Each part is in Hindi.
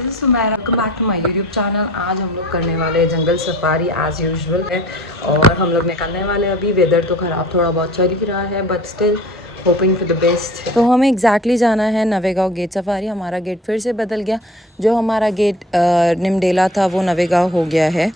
This is Sumaira, welcome back to my YouTube channel. आज हम लोग करने वाले हैं जंगल सफारी एज यूजुअल है और हम लोग निकलने वाले हैं। अभी वेदर तो ख़राब थोड़ा बहुत चल ही रहा है but still hoping for the best. तो हमें एग्जैक्टली जाना है नवेगांव गेट सफारी। हमारा गेट फिर से बदल गया। जो हमारा गेट निमडेला था वो नवेगांव हो गया है।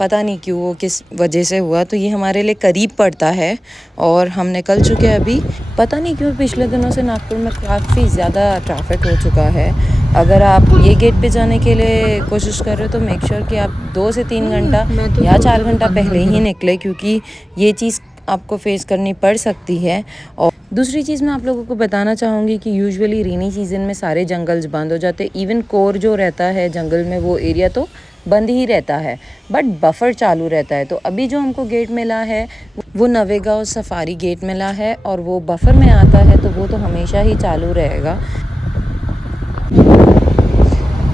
पता नहीं क्यों, वो किस वजह से हुआ। तो ये हमारे लिए करीब पड़ता है और हम निकल चुके हैं अभी। पता नहीं क्यों पिछले दिनों से नागपुर में काफ़ी ज़्यादा ट्रैफिक हो चुका है। अगर आप ये गेट पे जाने के लिए कोशिश कर रहे हो तो मेक श्योर कि आप 2 से 3 घंटा या 4 घंटा पहले ही निकले, क्योंकि ये चीज़ आपको फेस करनी पड़ सकती है। और दूसरी चीज़ मैं आप लोगों को बताना चाहूँगी कि यूजुअली रेनी सीज़न में सारे जंगल्स बंद हो जाते। इवन कोर जो रहता है जंगल में वो एरिया तो बंद ही रहता है, बट बफर चालू रहता है। तो अभी जो हमको गेट मिला है वो नवेगांव सफारी गेट मिला है और वो बफर में आता है, तो वो तो हमेशा ही चालू रहेगा।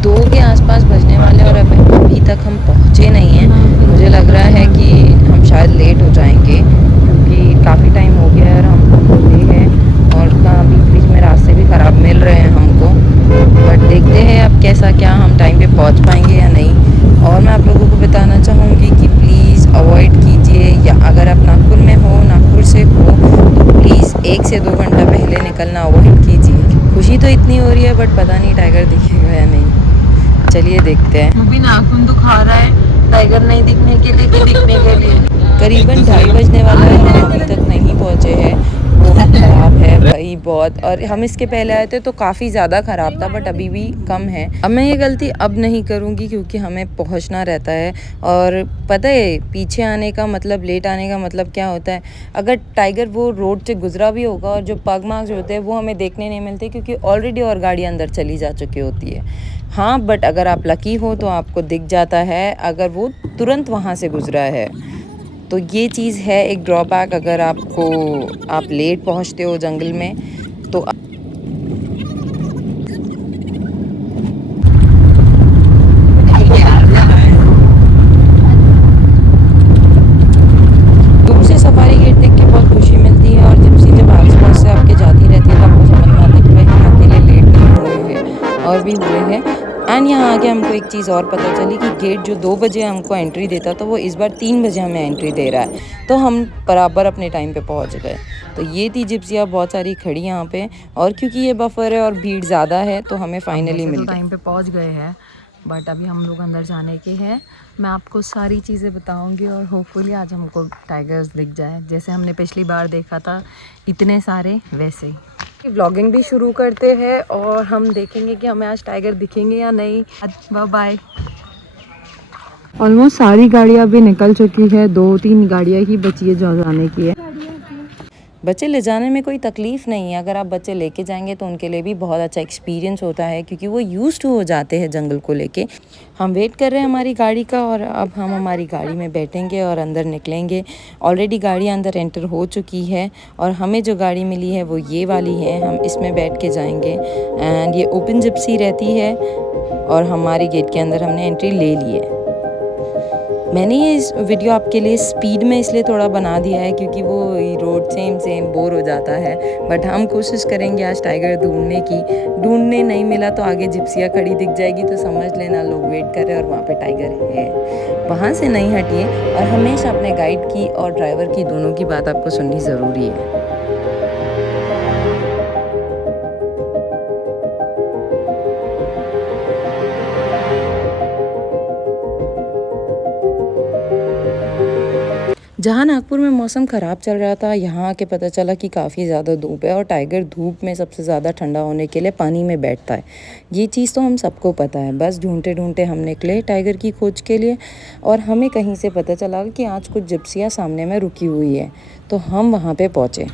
2 के आसपास बजने वाले और अभी तक हम पहुँचे नहीं हैं। मुझे लग रहा है कि हम शायद लेट हो जाएंगे, क्योंकि काफ़ी टाइम हो गया है और हम खोले हैं और बीच बीच में रास्ते भी ख़राब मिल रहे हैं हमको। बट देखते हैं अब कैसा क्या हम टाइम पे पहुँच पाएंगे या नहीं। और मैं आप लोगों को बताना चाहूँगी कि प्लीज़ अवॉइड कीजिए, या अगर आप नागपुर में हो, नागपुर से हो, तो प्लीज़ 1 से 2 घंटा पहले निकलना अवॉइड कीजिए। खुशी तो इतनी हो रही है बट पता नहीं टाइगर दिखेगा या नहीं। चलिए देखते हैं। वो भी नाखून दुखा रहा है टाइगर नहीं दिखने के लिए कि दिखने के लिए। करीबन 2:30 बजने वाला है और हम अभी तक नहीं पहुँचे हैं। बहुत ख़राब है भाई, बहुत। और हम इसके पहले आए थे तो काफ़ी ज़्यादा ख़राब था, बट अभी भी कम है। अब मैं ये गलती अब नहीं करूँगी क्योंकि हमें पहुँचना रहता है। और पता है पीछे आने का मतलब, लेट आने का मतलब क्या होता है। अगर टाइगर वो रोड से गुजरा भी होगा और जो पग मार्क्स होते हैं वो हमें देखने नहीं मिलते, क्योंकि ऑलरेडी और गाड़ी अंदर चली जा चुकी होती है। हाँ, बट अगर आप लकी हो तो आपको दिख जाता है अगर वो तुरंत वहाँ से गुजरा है। तो ये चीज़ है एक ड्रॉबैक। अगर आप लेट पहुँचते हो जंगल में तो दूर से सफारी गेट देख के बहुत खुशी मिलती है। और जिप्सी जब आस-पास से आपके जाती रहती है तो आपको समझ में आता है कि भाई हम अकेले लेट नहीं हुए हैं, और भी हुए हैं। एंड यहाँ आके हमको एक चीज़ और पता चली कि गेट जो 2 बजे हमको एंट्री देता था वो इस बार 3 बजे हमें एंट्री दे रहा है। तो हम बराबर अपने टाइम पे पहुँच गए। तो ये थी जिप्सियाँ बहुत सारी खड़ी यहाँ पे, और क्योंकि ये बफर है और भीड़ ज़्यादा है तो हमें फाइनली मिल गया। टाइम पे पहुंच गए हैं बट अभी हम लोग अंदर जाने के हैं। मैं आपको सारी चीज़ें बताऊंगी और होपफुली आज हमको टाइगर्स दिख जाए, जैसे हमने पिछली बार देखा था इतने सारे वैसे ही। व्लॉगिंग भी शुरू करते हैं और हम देखेंगे कि हमें आज टाइगर दिखेंगे या नहीं। Bye bye. ऑलमोस्ट सारी गाड़ियाँ भी निकल चुकी है, 2-3 गाड़ियाँ ही बची है जो जाने की है। बच्चे ले जाने में कोई तकलीफ़ नहीं है। अगर आप बच्चे लेके जाएंगे तो उनके लिए भी बहुत अच्छा एक्सपीरियंस होता है, क्योंकि वो यूज्ड टू हो जाते हैं जंगल को लेके। हम वेट कर रहे हैं हमारी गाड़ी का और अब हम हमारी गाड़ी में बैठेंगे और अंदर निकलेंगे। ऑलरेडी गाड़ी अंदर एंटर हो चुकी है और हमें जो गाड़ी मिली है वो ये वाली है। हम इसमें बैठ के जाएंगे एंड ये ओपन जिप्सी रहती है और हमारी गेट के अंदर हमने एंट्री ले ली है। मैंने ये इस वीडियो आपके लिए स्पीड में इसलिए थोड़ा बना दिया है क्योंकि वो रोड सेम बोर हो जाता है। बट हम कोशिश करेंगे आज टाइगर ढूंढने की। ढूंढने नहीं मिला तो आगे जिप्सियाँ खड़ी दिख जाएगी तो समझ लेना लोग वेट कर रहे हैं और वहाँ पे टाइगर है। वहाँ से नहीं हटिए और हमेशा अपने गाइड की और ड्राइवर की दोनों की बात आपको सुननी ज़रूरी है। जहाँ नागपुर में मौसम ख़राब चल रहा था, यहाँ आके पता चला कि काफ़ी ज़्यादा धूप है और टाइगर धूप में सबसे ज़्यादा ठंडा होने के लिए पानी में बैठता है। ये चीज़ तो हम सबको पता है। बस ढूंढते ढूंढते हम निकले टाइगर की खोज के लिए और हमें कहीं से पता चला कि आज कुछ जिप्सियाँ सामने में रुकी हुई है, तो हम वहाँ पर पहुँचे। ये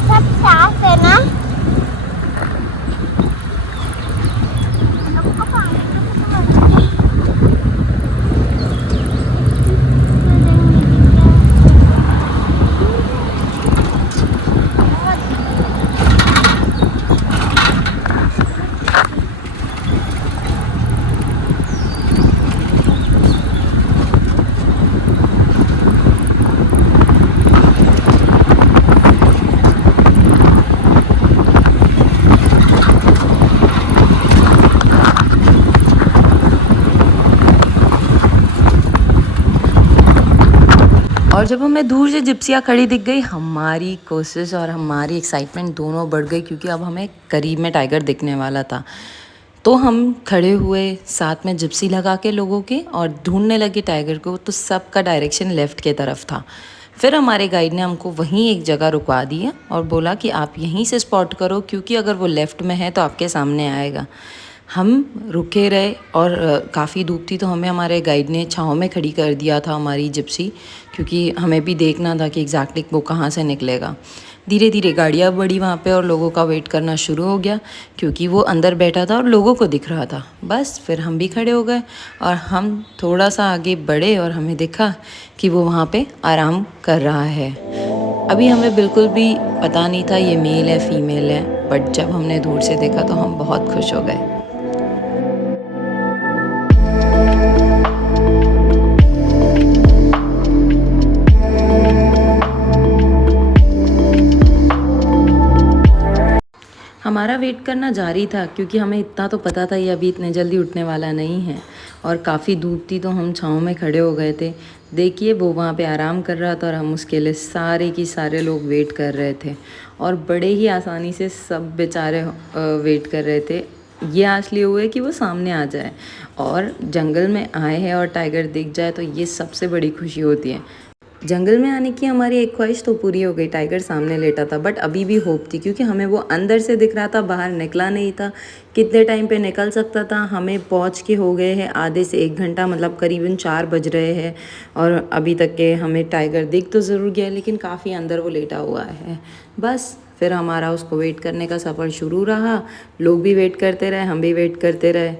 सब साफ है ना? और जब हमें दूर से जिप्सियाँ खड़ी दिख गई, हमारी कोशिश और हमारी एक्साइटमेंट दोनों बढ़ गई, क्योंकि अब हमें करीब में टाइगर दिखने वाला था। तो हम खड़े हुए साथ में जिप्सी लगा के लोगों के और ढूंढने लगे टाइगर को। तो सबका डायरेक्शन लेफ़्ट के तरफ था। फिर हमारे गाइड ने हमको वहीं एक जगह रुकवा दिया और बोला कि आप यहीं से स्पॉट करो, क्योंकि अगर वो लेफ़्ट में है तो आपके सामने आएगा। हम रुके रहे और काफ़ी धूप थी, तो हमें हमारे गाइड ने छाँव में खड़ी कर दिया था हमारी जिप्सी, क्योंकि हमें भी देखना था कि एग्जैक्टली वो कहाँ से निकलेगा। धीरे धीरे गाड़ियाँ बढ़ी वहाँ पे और लोगों का वेट करना शुरू हो गया, क्योंकि वो अंदर बैठा था और लोगों को दिख रहा था। बस फिर हम भी खड़े हो गए और हम थोड़ा सा आगे बढ़े और हमें दिखा कि वो वहाँ पे आराम कर रहा है। अभी हमें बिल्कुल भी पता नहीं था ये मेल है फीमेल है, बट जब हमने दूर से देखा तो हम बहुत खुश हो गए। हमारा वेट करना जारी था, क्योंकि हमें इतना तो पता था ये अभी इतने जल्दी उठने वाला नहीं है, और काफ़ी धूप थी तो हम छाँव में खड़े हो गए थे। देखिए वो वहाँ पे आराम कर रहा था और हम उसके लिए सारे की सारे लोग वेट कर रहे थे, और बड़े ही आसानी से सब बेचारे वेट कर रहे थे। ये आस लिए हुए कि वो सामने आ जाए, और जंगल में आए हैं और टाइगर दिख जाए तो ये सबसे बड़ी खुशी होती है। जंगल में आने की हमारी एक ख्वाहिश तो पूरी हो गई, टाइगर सामने लेटा था, बट अभी भी होप थी, क्योंकि हमें वो अंदर से दिख रहा था, बाहर निकला नहीं था। कितने टाइम पे निकल सकता था, हमें पहुंच के हो गए हैं आधे से 1 घंटा, मतलब करीबन 4 बज रहे हैं, और अभी तक के हमें टाइगर दिख तो ज़रूर गया, लेकिन काफ़ी अंदर वो लेटा हुआ है। बस फिर हमारा उसको वेट करने का सफ़र शुरू रहा। लोग भी वेट करते रहे, हम भी वेट करते रहे,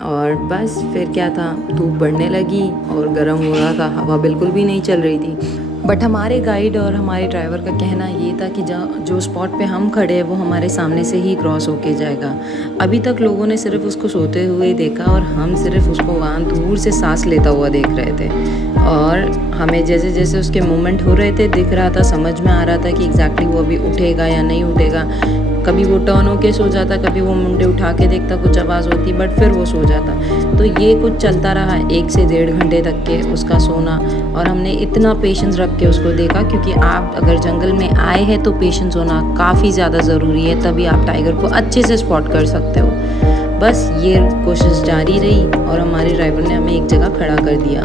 और बस फिर क्या था, धूप बढ़ने लगी और गर्म हो रहा था, हवा बिल्कुल भी नहीं चल रही थी। बट हमारे गाइड और हमारे ड्राइवर का कहना ये था कि जो स्पॉट पे हम खड़े हैं वो हमारे सामने से ही क्रॉस होके जाएगा। अभी तक लोगों ने सिर्फ उसको सोते हुए देखा, और हम सिर्फ उसको वहाँ दूर से सांस लेता हुआ देख रहे थे, और हमें जैसे जैसे उसके मूवमेंट हो रहे थे दिख रहा था, समझ में आ रहा था कि एग्जैक्टली वो अभी उठेगा या नहीं उठेगा। कभी वो टर्न होके सो जाता, कभी वो मुंडे उठा के देखता, कुछ आवाज़ होती, बट फिर वो सो जाता। तो ये कुछ चलता रहा 1 से 1.5 घंटे तक के उसका सोना, और हमने इतना पेशेंस रख के उसको देखा, क्योंकि आप अगर जंगल में आए हैं तो पेशेंस होना काफ़ी ज़्यादा ज़रूरी है, तभी आप टाइगर को अच्छे से स्पॉट कर सकते हो। बस ये कोशिश जारी रही और हमारे ड्राइवर ने हमें एक जगह खड़ा कर दिया।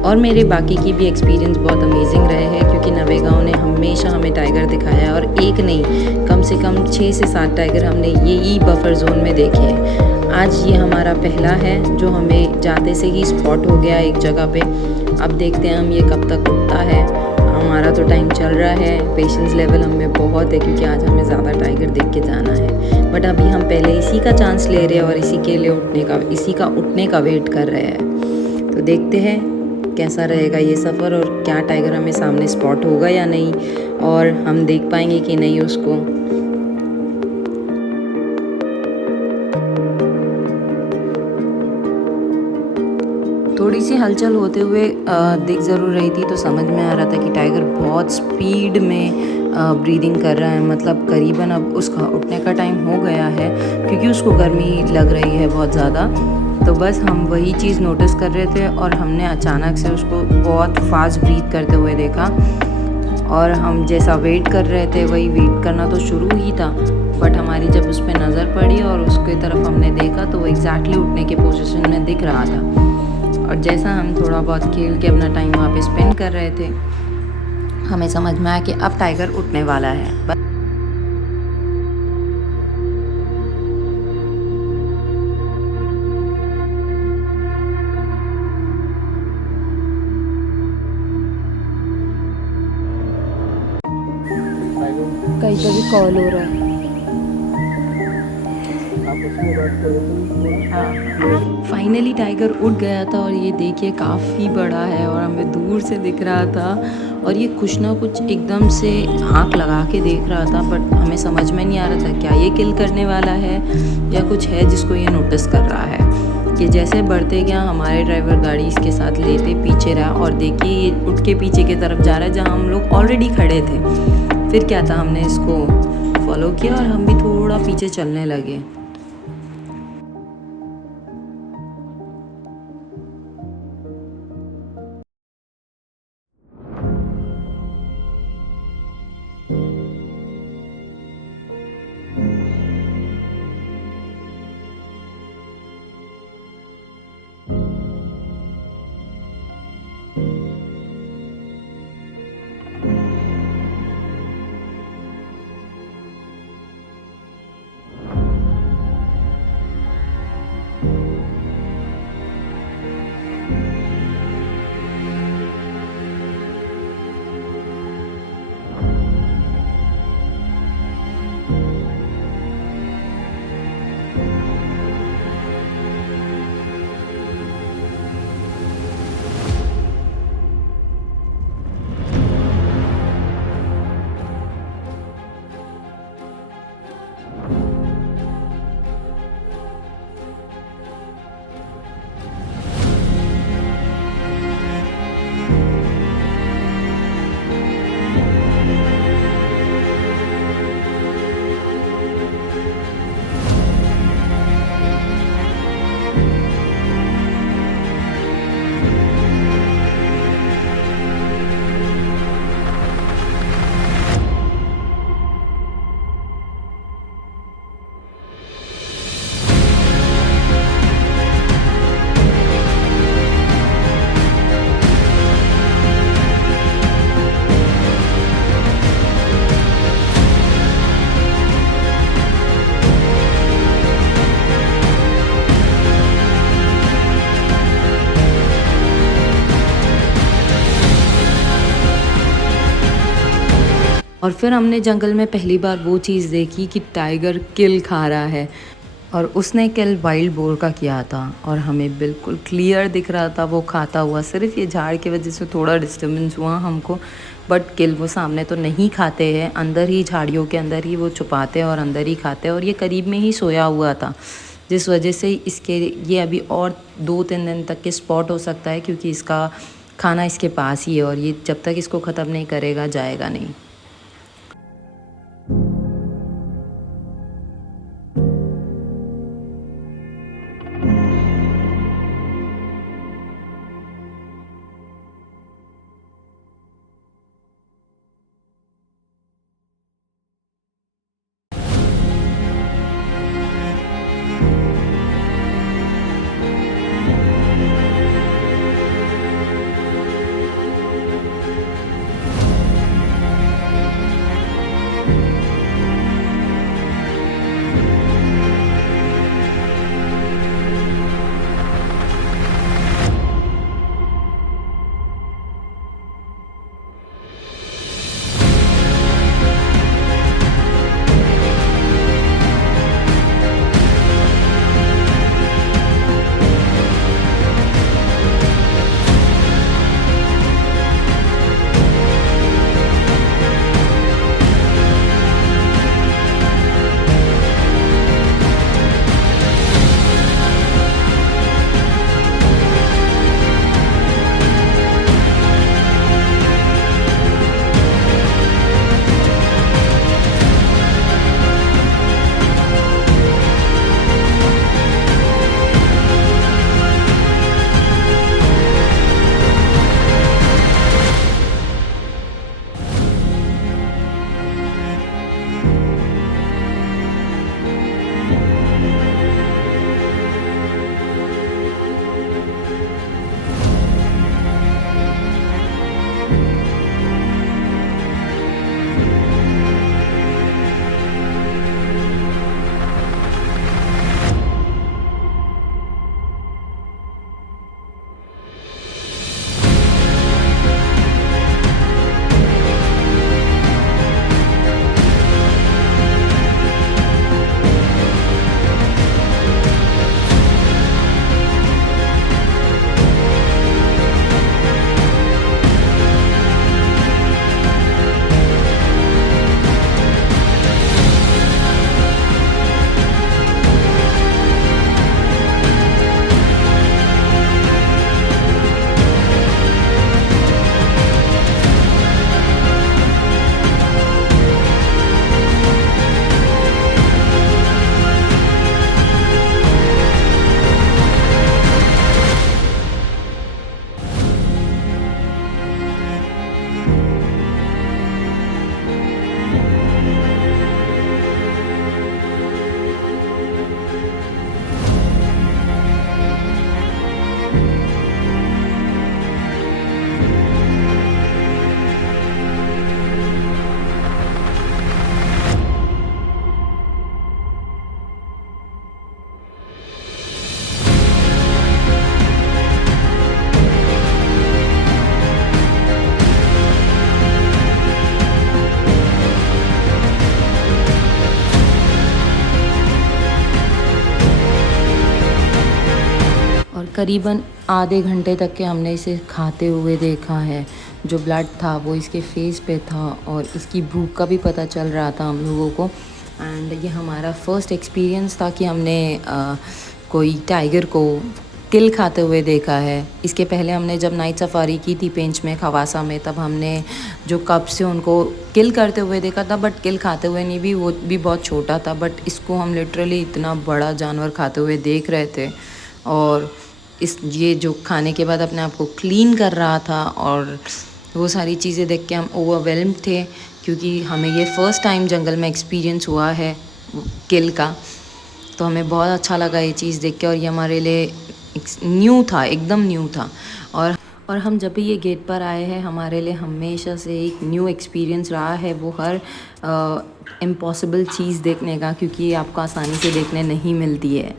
और मेरे बाकी की भी एक्सपीरियंस बहुत अमेजिंग रहे हैं, क्योंकि नवेगांव ने हमेशा हमें टाइगर दिखाया, और एक नहीं कम से कम 6 से 7 टाइगर हमने यही बफर जोन में देखे हैं। आज ये हमारा पहला है जो हमें जाते से ही स्पॉट हो गया एक जगह पे। अब देखते हैं हम ये कब तक उठता है। हमारा तो टाइम चल रहा है, पेशेंस लेवल हमें बहुत है, क्योंकि आज हमें ज़्यादा टाइगर देख के जाना है। बट अभी हम पहले इसी का चांस ले रहे हैं और इसी का उठने का वेट कर रहे हैं। तो देखते हैं कैसा रहेगा ये सफ़र, और क्या टाइगर हमें सामने स्पॉट होगा या नहीं, और हम देख पाएंगे कि नहीं उसको। थोड़ी सी हलचल होते हुए दिख ज़रूर रही थी, तो समझ में आ रहा था कि टाइगर बहुत स्पीड में ब्रीदिंग कर रहा है, मतलब करीबन अब उसका उठने का टाइम हो गया है, क्योंकि उसको गर्मी लग रही है बहुत ज़्यादा। तो बस हम वही चीज़ नोटिस कर रहे थे, और हमने अचानक से उसको बहुत फास्ट ब्रीथ करते हुए देखा, और हम जैसा वेट कर रहे थे वही वेट करना तो शुरू ही था, बट हमारी जब उस पर नज़र पड़ी और उसके तरफ हमने देखा तो वो एग्जैक्टली उठने के पोजीशन में दिख रहा था। और जैसा हम थोड़ा बहुत खेल के अपना टाइम वहाँ पे स्पेंड कर रहे थे, हमें समझ में आया कि अब टाइगर उठने वाला है। कहीं पे भी कॉल हो रहा है। फाइनली टाइगर उठ गया था, और ये देखिए काफ़ी बड़ा है और हमें दूर से दिख रहा था, और ये कुछ ना कुछ एकदम से आँख लगा के देख रहा था, बट हमें समझ में नहीं आ रहा था क्या ये किल करने वाला है या कुछ है जिसको ये नोटिस कर रहा है। कि जैसे बढ़ते गया हमारे ड्राइवर गाड़ी इसके साथ लेते पीछे रहा, और देखिए ये उठ के पीछे की तरफ जा रहा है जहाँ हम लोग ऑलरेडी खड़े थे। फिर क्या था, हमने इसको फॉलो किया और हम भी थोड़ा पीछे चलने लगे। और फिर हमने जंगल में पहली बार वो चीज़ देखी कि टाइगर किल खा रहा है, और उसने किल वाइल्ड बोर का किया था और हमें बिल्कुल क्लियर दिख रहा था वो खाता हुआ। सिर्फ ये झाड़ की वजह से थोड़ा डिस्टर्बेंस हुआ हमको, बट किल वो सामने तो नहीं खाते हैं, अंदर ही झाड़ियों के अंदर ही वो छुपाते हैं और अंदर ही खाते हैं। और ये करीब में ही सोया हुआ था, जिस वजह से इसके ये अभी और 2-3 दिन तक के स्पॉट हो सकता है, क्योंकि इसका खाना इसके पास ही है और ये जब तक इसको ख़त्म नहीं करेगा जाएगा नहीं। करीबन आधे घंटे तक के हमने इसे खाते हुए देखा है। जो ब्लड था वो इसके फेस पे था और इसकी भूख का भी पता चल रहा था हम लोगों को। एंड ये हमारा फर्स्ट एक्सपीरियंस था कि हमने कोई टाइगर को किल खाते हुए देखा है। इसके पहले हमने जब नाइट सफारी की थी पेंच में खवासा में, तब हमने जो कब्स से उनको किल करते हुए देखा था, बट किल खाते हुए नहीं भी, वो भी बहुत छोटा था। बट इसको हम लिटरली इतना बड़ा जानवर खाते हुए देख रहे थे और ये जो खाने के बाद अपने आप को क्लीन कर रहा था और वो सारी चीज़ें देख के हम ओवरवेल्म्ड थे, क्योंकि हमें ये फ़र्स्ट टाइम जंगल में एक्सपीरियंस हुआ है किल का। तो हमें बहुत अच्छा लगा ये चीज़ देख के और ये हमारे लिए न्यू था, एकदम न्यू था। और हम जब भी ये गेट पर आए हैं, हमारे लिए हमेशा से एक न्यू एक्सपीरियंस रहा है वो हर इम्पॉसिबल चीज़ देखने का, क्योंकि ये आपको आसानी से देखने नहीं मिलती है।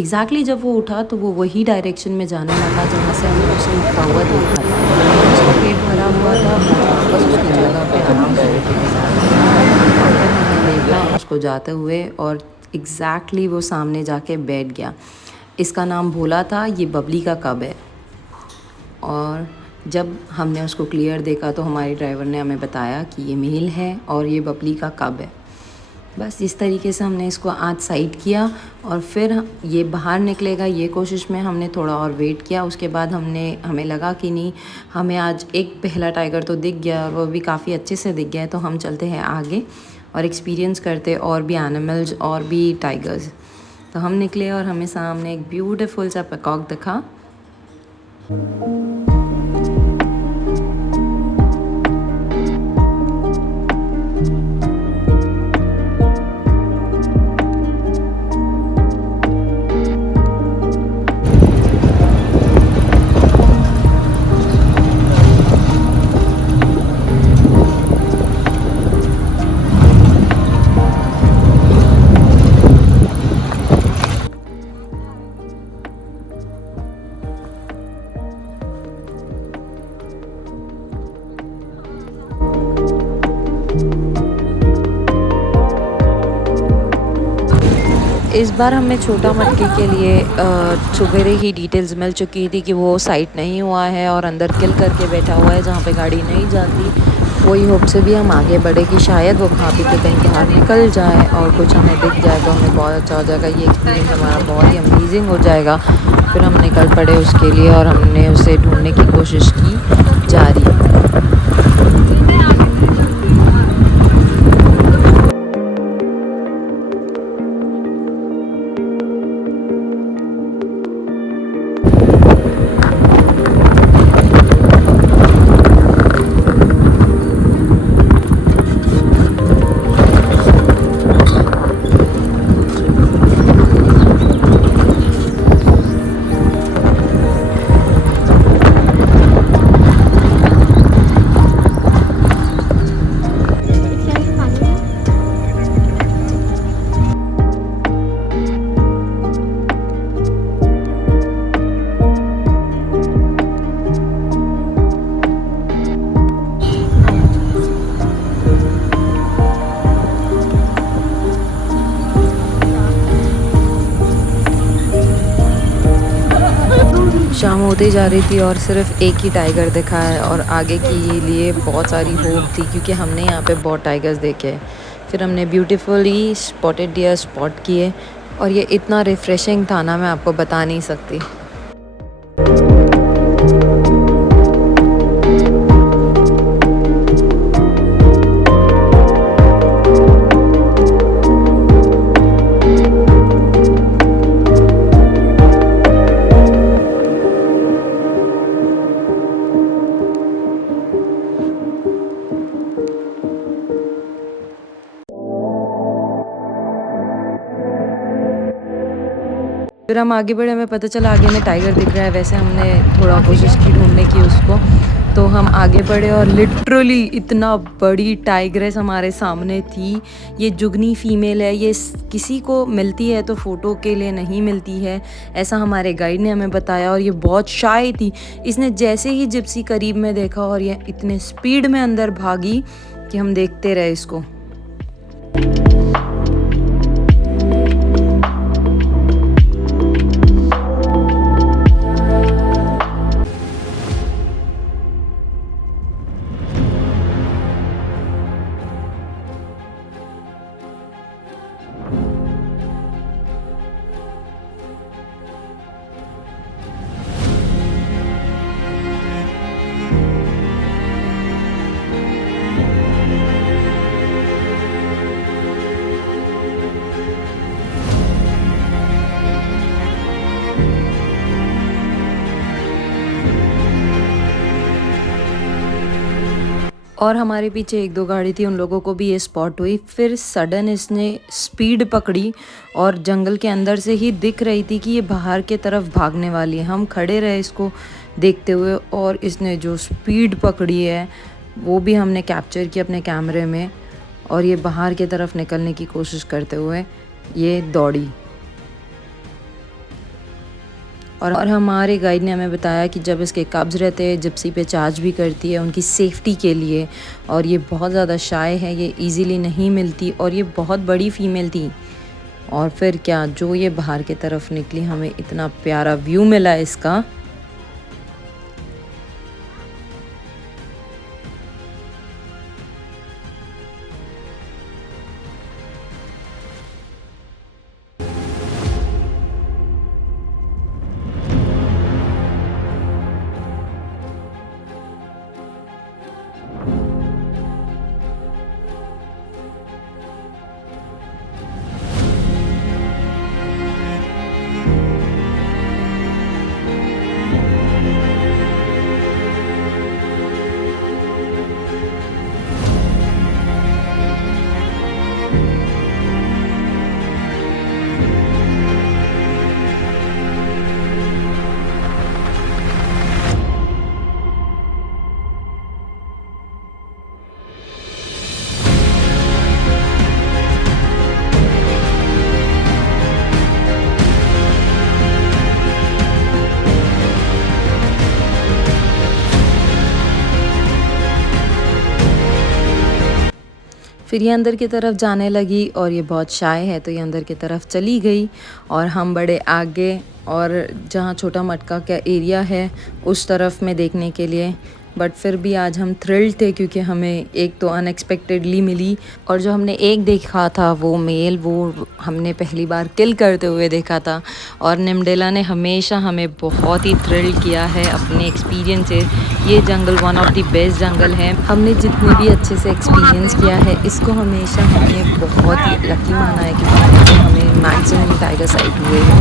एग्जैक्टली जब वो उठा तो वो वही डायरेक्शन में जाने लगा जहाँ से हमने उसे उठता हुआ देखा था। उसका पेट भरा हुआ था, वापस उसकी जगह पे आराम से लेके गया। और फिर हमने देखा उसको जाते हुए और एग्जैक्टली वो सामने जाके बैठ गया। इसका नाम भोला था, ये बबली का कब है। और जब हमने उसको क्लियर देखा तो हमारे ड्राइवर ने हमें बताया कि ये मेल है और ये बबली का कब है। बस इस तरीके से हमने इसको आज साइड किया और फिर ये बाहर निकलेगा ये कोशिश में हमने थोड़ा और वेट किया। उसके बाद हमें लगा कि नहीं, हमें आज एक पहला टाइगर तो दिख गया और वो भी काफ़ी अच्छे से दिख गया है, तो हम चलते हैं आगे और एक्सपीरियंस करते और भी एनिमल्स और भी टाइगर्स। तो हम निकले और हमें सामने एक ब्यूटीफुल सा पीकॉक दिखा। इस बार हमें छोटा मटकी के लिए सुबह ही डिटेल्स मिल चुकी थी कि वो साइट नहीं हुआ है और अंदर किल करके बैठा हुआ है जहाँ पे गाड़ी नहीं जाती। वही होप से भी हम आगे बढ़े कि शायद वो खा पी के कहीं बाहर निकल जाए और कुछ हमें दिख जाए तो हमें बहुत अच्छा हो जाएगा। ये एक्सपीरियंस हमारा बहुत ही अमेजिंग हो जाएगा। फिर हम निकल पड़े उसके लिए और हमने उसे ढूंढने की कोशिश की जारी। शाम होते जा रही थी और सिर्फ एक ही टाइगर दिखा है और आगे के लिए बहुत सारी होप थी क्योंकि हमने यहाँ पे बहुत टाइगर्स देखे। फिर हमने ब्यूटीफुली स्पॉटेड डियर स्पॉट किए और ये इतना रिफ़्रेशिंग था ना, मैं आपको बता नहीं सकती। फिर हम आगे बढ़े, हमें पता चला आगे में टाइगर दिख रहा है। वैसे हमने थोड़ा कोशिश की ढूंढने की उसको, तो हम आगे बढ़े और लिटरली इतना बड़ी टाइग्रेस हमारे सामने थी। ये जुगनी फीमेल है, ये किसी को मिलती है तो फ़ोटो के लिए नहीं मिलती है, ऐसा हमारे गाइड ने हमें बताया। और ये बहुत शाय थी, इसने जैसे ही जिप्सी करीब में देखा और ये इतने स्पीड में अंदर भागी कि हम देखते रहे इसको। और हमारे पीछे एक दो गाड़ी थी, उन लोगों को भी ये स्पॉट हुई। फिर सडन इसने स्पीड पकड़ी और जंगल के अंदर से ही दिख रही थी कि ये बाहर के तरफ भागने वाली है। हम खड़े रहे इसको देखते हुए और इसने जो स्पीड पकड़ी है वो भी हमने कैप्चर की अपने कैमरे में। और ये बाहर की तरफ निकलने की कोशिश करते हुए ये दौड़ी। और हमारे गाइड ने हमें बताया कि जब इसके कब्ज़ रहते हैं जिप्सी पे चार्ज भी करती है उनकी सेफ्टी के लिए, और ये बहुत ज़्यादा शाय है, ये इजीली नहीं मिलती, और ये बहुत बड़ी फ़ीमेल थी। और फिर क्या, जो ये बाहर की तरफ निकली, हमें इतना प्यारा व्यू मिला इसका। फिर ये अंदर की तरफ जाने लगी, और ये बहुत शाय है तो ये अंदर की तरफ चली गई, और हम बड़े आगे और जहाँ छोटा मटका का एरिया है उस तरफ में देखने के लिए। बट फिर भी आज हम थ्रिल्ड थे क्योंकि हमें एक तो अनएक्सपेक्टेडली मिली, और जो हमने एक देखा था वो मेल, वो हमने पहली बार किल करते हुए देखा था। और निमडेला ने हमेशा हमें बहुत ही थ्रिल किया है अपने एक्सपीरियंस से। ये जंगल वन ऑफ द बेस्ट जंगल है, हमने जितने भी अच्छे से एक्सपीरियंस किया है इसको हमेशा हमने बहुत ही लकी माना है कि हमें मैक्सिमम टाइगर साइट हुए हैं।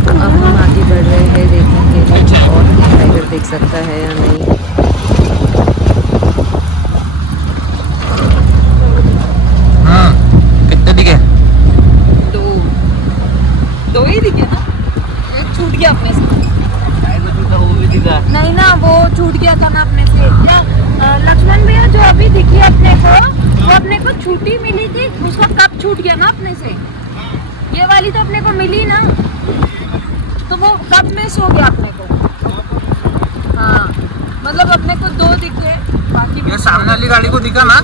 तो अब हम आगे बढ़ रहे हैं देखने के लिए कि और भी टाइगर देख सकता है या नहीं। कितने दिखे? दो ही दिखे ना, एक छूट गया अपने से। वो भी दिखा। नहीं ना, वो छूट गया था ना अपने से। क्या लक्ष्मण भैया जो अभी दिखी अपने को, वो अपने को छूटी मिली थी, उसका कब छूट गया ना अपने से। ये वाली तो अपने को मिली ना, तो वो कब मिस हो गया अपने को। हाँ मतलब अपने को दो दिखे, बाकी ये सामने वाली गाड़ी को दिखा ना।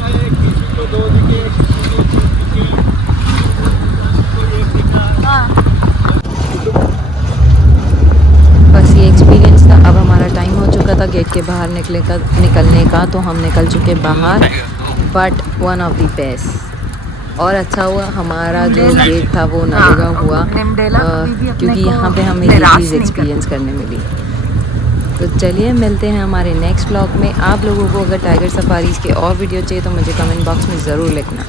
हाँ बस ये एक्सपीरियंस था। अब हमारा टाइम हो चुका था गेट के बाहर निकलने का, तो हम निकल चुके बाहर। But one of the best, और अच्छा हुआ हमारा जो गेट था वो ना लगा हुआ, क्योंकि यहाँ पे हमें ये चीज़ एक्सपीरियंस करने मिली। तो चलिए मिलते हैं हमारे नेक्स्ट ब्लॉग में। आप लोगों को अगर टाइगर सफारीज़ के और वीडियो चाहिए तो मुझे कमेंट बॉक्स में ज़रूर लिखना।